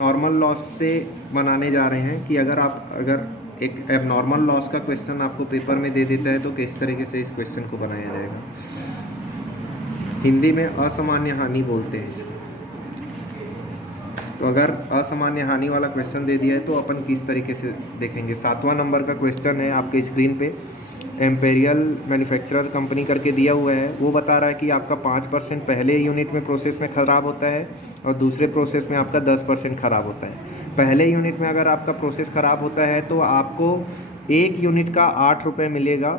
Normal loss से बनाने जा रहे हैं कि अगर एक एबनॉर्मल लॉस का क्वेश्चन आपको पेपर में दे देता है तो किस तरीके से इस क्वेश्चन को बनाया जाएगा। हिंदी में असामान्य हानि बोलते हैं इसको। तो अगर असामान्य हानि वाला क्वेश्चन दे दिया है तो अपन किस तरीके से देखेंगे। 7वां नंबर का क्वेश्चन है आपके स्क्रीन पे। एम्पेरियल मैन्युफैक्चरर कंपनी करके दिया हुआ है। वो बता रहा है कि आपका 5% पहले यूनिट में प्रोसेस में ख़राब होता है और दूसरे प्रोसेस में आपका 10% ख़राब होता है। पहले यूनिट में अगर आपका प्रोसेस ख़राब होता है तो आपको 1 यूनिट का 8 रुपये मिलेगा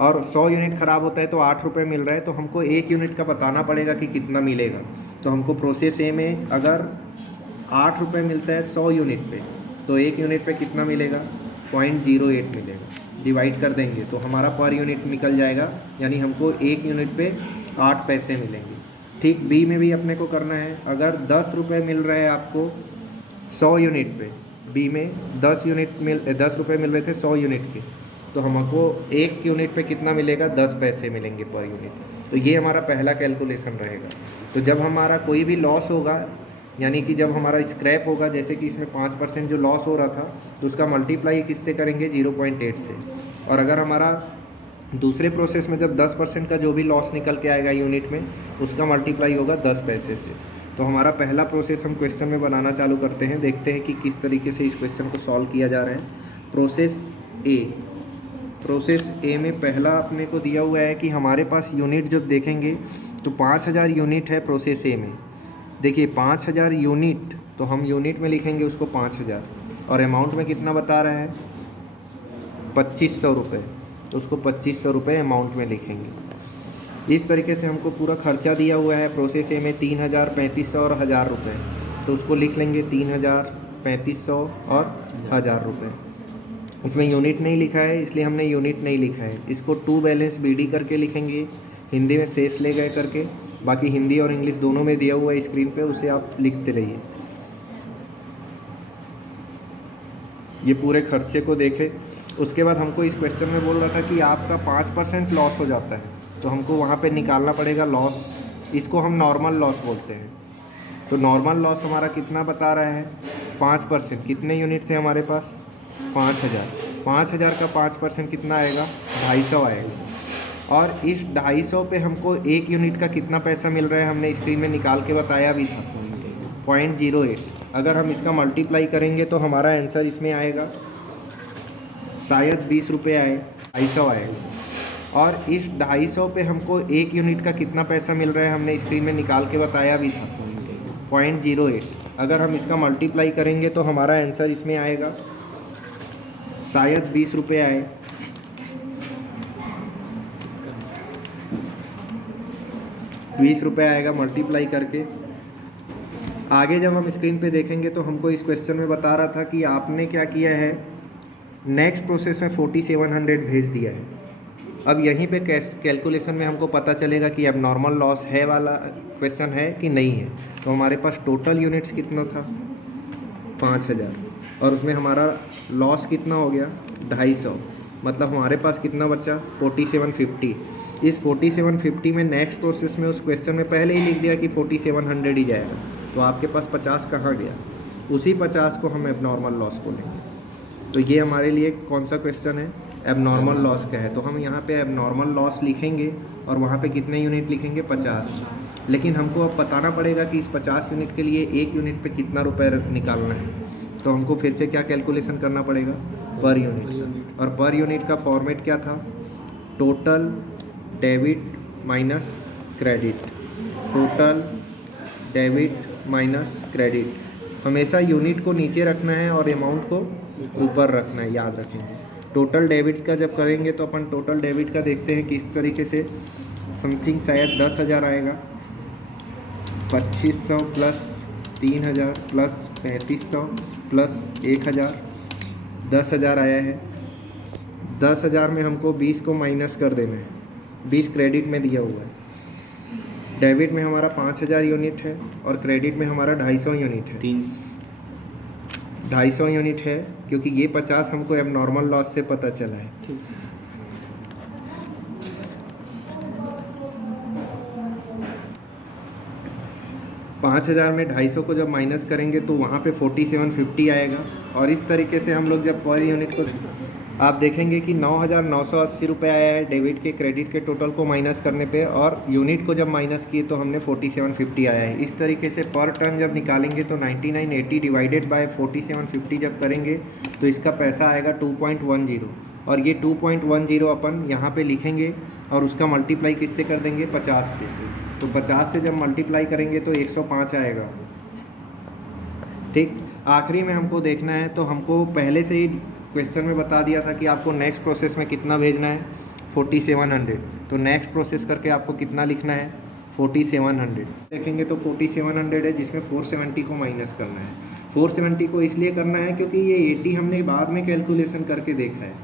और 100 यूनिट ख़राब होता है तो 8 रुपये मिल रहा है। तो हमको 1 यूनिट का बताना पड़ेगा कि कितना मिलेगा। तो हमको प्रोसेस ए में अगर 8 रुपये मिलता है 100 यूनिट पे, तो 1 यूनिट पे कितना मिलेगा? 0.08 मिलेगा। डिवाइड कर देंगे तो हमारा पर यूनिट निकल जाएगा, यानी हमको 1 यूनिट पे 8 पैसे मिलेंगे। ठीक बी में भी अपने को करना है। अगर 10 रुपये मिल रहे हैं आपको 100 यूनिट पे, बी में 10 रुपये मिल रहे थे 100 यूनिट के, तो हमको 1 यूनिट पे कितना मिलेगा? 10 पैसे मिलेंगे पर यूनिट। तो ये हमारा पहला कैलकुलेशन रहेगा। तो जब हमारा कोई भी लॉस होगा, यानी कि जब हमारा स्क्रैप होगा, जैसे कि इसमें 5% जो लॉस हो रहा था, तो उसका मल्टीप्लाई किससे करेंगे? 0.8 से। और अगर हमारा दूसरे प्रोसेस में जब 10% का जो भी लॉस निकल के आएगा यूनिट में, उसका मल्टीप्लाई होगा 10 पैसे से। तो हमारा पहला प्रोसेस हम क्वेश्चन में बनाना चालू करते हैं। देखते हैं कि किस तरीके से इस क्वेश्चन को सॉल्व किया जा रहा है। प्रोसेस ए में पहला अपने को दिया हुआ है कि हमारे पास यूनिट जब देखेंगे तो 5000 यूनिट है प्रोसेस ए में। देखिए 5000 यूनिट, तो हम यूनिट में लिखेंगे उसको 5000, और अमाउंट में कितना बता रहा है? 2500 रुपये, तो उसको 2500 रुपये अमाउंट में लिखेंगे। इस तरीके से हमको पूरा खर्चा दिया हुआ है प्रोसेस ए में 3000, 3500 और 1000 रुपये, तो उसको लिख लेंगे 3000, 3500 और 1000 रुपये। इसमें यूनिट नहीं लिखा है इसलिए हमने यूनिट नहीं लिखा है। इसको टू बैलेंस बी डी करके लिखेंगे, हिंदी में शेष ले गए करके। बाकी हिंदी और इंग्लिश दोनों में दिया हुआ है स्क्रीन पे, उसे आप लिखते रहिए। ये पूरे खर्चे को देखें। उसके बाद हमको इस क्वेश्चन में बोल रहा था कि आपका 5% लॉस हो जाता है, तो हमको वहाँ पे निकालना पड़ेगा लॉस। इसको हम नॉर्मल लॉस बोलते हैं। तो नॉर्मल लॉस हमारा कितना बता रहा है? 5%। कितने यूनिट थे हमारे पास? 5000। 5000 का 5% कितना आएगा? 250 आएगा। और इस 250 पे हमको 1 यूनिट का कितना पैसा मिल रहा है, हमने स्क्रीन में निकाल के बताया भी था, 0.08। अगर हम इसका मल्टीप्लाई करेंगे तो हमारा आंसर इसमें आएगा, शायद 20 रुपये आए, 250 आएगा। और इस 250 पे हमको 1 यूनिट का कितना पैसा मिल रहा है, हमने स्क्रीन में निकाल के बताया भी था, 0.08। अगर हम इसका मल्टीप्लाई करेंगे तो हमारा आंसर इसमें आएगा, शायद 20 रुपये आए। 20 रुपये आएगा मल्टीप्लाई करके। आगे जब हम स्क्रीन पे देखेंगे तो हमको इस क्वेश्चन में बता रहा था कि आपने क्या किया है, नेक्स्ट प्रोसेस में 4700 भेज दिया है। अब यहीं पे कैलकुलेशन में हमको पता चलेगा कि अब नॉर्मल लॉस है वाला क्वेश्चन है कि नहीं है। तो हमारे पास टोटल यूनिट्स कितना था? 5000, और उसमें हमारा लॉस कितना हो गया? 250। मतलब हमारे पास कितना बचा? 4750। इस 4750 में नेक्स्ट प्रोसेस में उस क्वेश्चन में पहले ही लिख दिया कि 4700 ही जाएगा, तो आपके पास 50 कहाँ गया? उसी 50 को हम एबनॉर्मल लॉस बोलेंगे। तो ये हमारे लिए कौन सा क्वेश्चन है? एबनॉर्मल लॉस का है। तो हम यहाँ पे एबनॉर्मल लॉस लिखेंगे और वहाँ पे कितने यूनिट लिखेंगे? 50। लेकिन हमको अब बताना पड़ेगा कि इस 50 यूनिट के लिए 1 यूनिट पे कितना रुपये निकालना है। तो हमको फिर से क्या कैलकुलेशन करना पड़ेगा? Per unit. और पर यूनिट का फॉर्मेट क्या था? Total debit minus credit. Total debit minus credit. हमेशा यूनिट को नीचे रखना है और अमाउंट को ऊपर रखना है, याद रखेंगे। टोटल डेबिट्स का जब करेंगे तो अपन टोटल डेबिट का देखते हैं किस तरीके से। समथिंग शायद 10,000 आएगा, 2500 प्लस 3000 प्लस 3500 प्लस 1000, 10,000 आया है। 10,000 में हमको 20 को माइनस कर देना है, 20 क्रेडिट में दिया हुआ है। डेबिट में हमारा 5000 यूनिट है और क्रेडिट में हमारा 250 यूनिट है। 250 यूनिट है क्योंकि ये 50 हमको एबनॉर्मल लॉस से पता चला है। 5000 में 250 को जब माइनस करेंगे तो वहाँ पे 4750 आएगा। और इस तरीके से हम लोग जब पर यूनिट को आप देखेंगे कि 9980 रुपये आया है डेबिट के क्रेडिट के टोटल को माइनस करने पे, और यूनिट को जब माइनस किए तो हमने 4750 आया है। इस तरीके से पर टन जब निकालेंगे तो 9980 डिवाइडेड बाय 4750 जब करेंगे तो इसका पैसा आएगा 2.10, और ये 2.10 अपन यहाँ पे लिखेंगे और उसका मल्टीप्लाई किससे कर देंगे, 50 से। तो 50 से जब मल्टीप्लाई करेंगे तो 105 आएगा। ठीक, आखिरी में हमको देखना है, तो हमको पहले से ही क्वेश्चन में बता दिया था कि आपको नेक्स्ट प्रोसेस में कितना भेजना है, 4700। तो नेक्स्ट प्रोसेस करके आपको कितना लिखना है, 4700। देखेंगे तो 4700 है जिसमें 470 को माइनस करना है। 470 को इसलिए करना है क्योंकि ये 80 हमने बाद में कैलकुलेशन करके देखा है।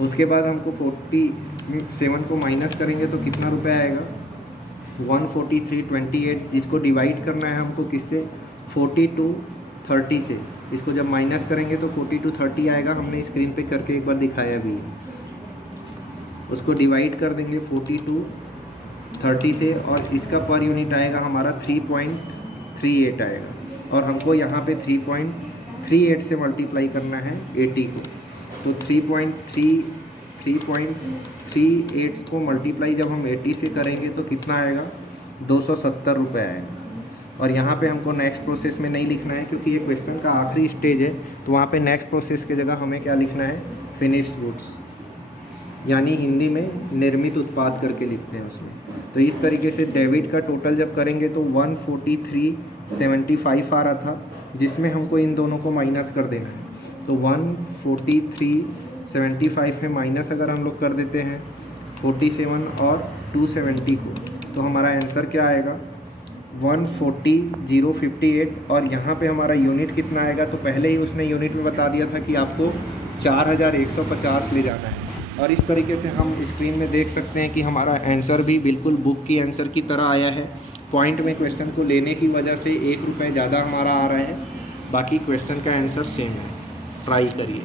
उसके बाद हमको 47 को माइनस करेंगे तो कितना रुपये आएगा, 143.28, जिसको डिवाइड करना है हमको किससे, 4230 से। इसको जब माइनस करेंगे तो 4230 आएगा, हमने स्क्रीन पे करके एक बार दिखाया भी है। उसको डिवाइड कर देंगे 4230 से, और इसका पर यूनिट आएगा हमारा 3.38 आएगा, और हमको यहाँ पे 3.38 से मल्टीप्लाई करना है 80 को। तो 3.38 को मल्टीप्लाई जब हम 80 से करेंगे तो कितना आएगा, 270 रुपये आएगा। और यहाँ पे हमको नेक्स्ट प्रोसेस में नहीं लिखना है क्योंकि ये क्वेश्चन का आखिरी स्टेज है, तो वहाँ पे नेक्स्ट प्रोसेस की जगह हमें क्या लिखना है, फिनिश्ड गुड्स, यानी हिंदी में निर्मित उत्पाद करके लिखते हैं उसमें। तो इस तरीके से डेबिट का टोटल जब करेंगे तो 143.75 आ रहा था, जिसमें हमको इन दोनों को माइनस कर देना है। तो 143.75 में माइनस अगर हम लोग कर देते हैं 47 और 270 को, तो हमारा आंसर क्या आएगा, 140,058। और यहाँ पे हमारा यूनिट कितना आएगा, तो पहले ही उसने यूनिट में बता दिया था कि आपको 4150 ले जाना है। और इस तरीके से हम स्क्रीन में देख सकते हैं कि हमारा आंसर भी बिल्कुल बुक की आंसर की तरह आया है। पॉइंट में क्वेश्चन को लेने की वजह से 1 रुपये ज़्यादा हमारा आ रहा है, बाकी क्वेश्चन का आंसर सेम है। ट्राई करिए।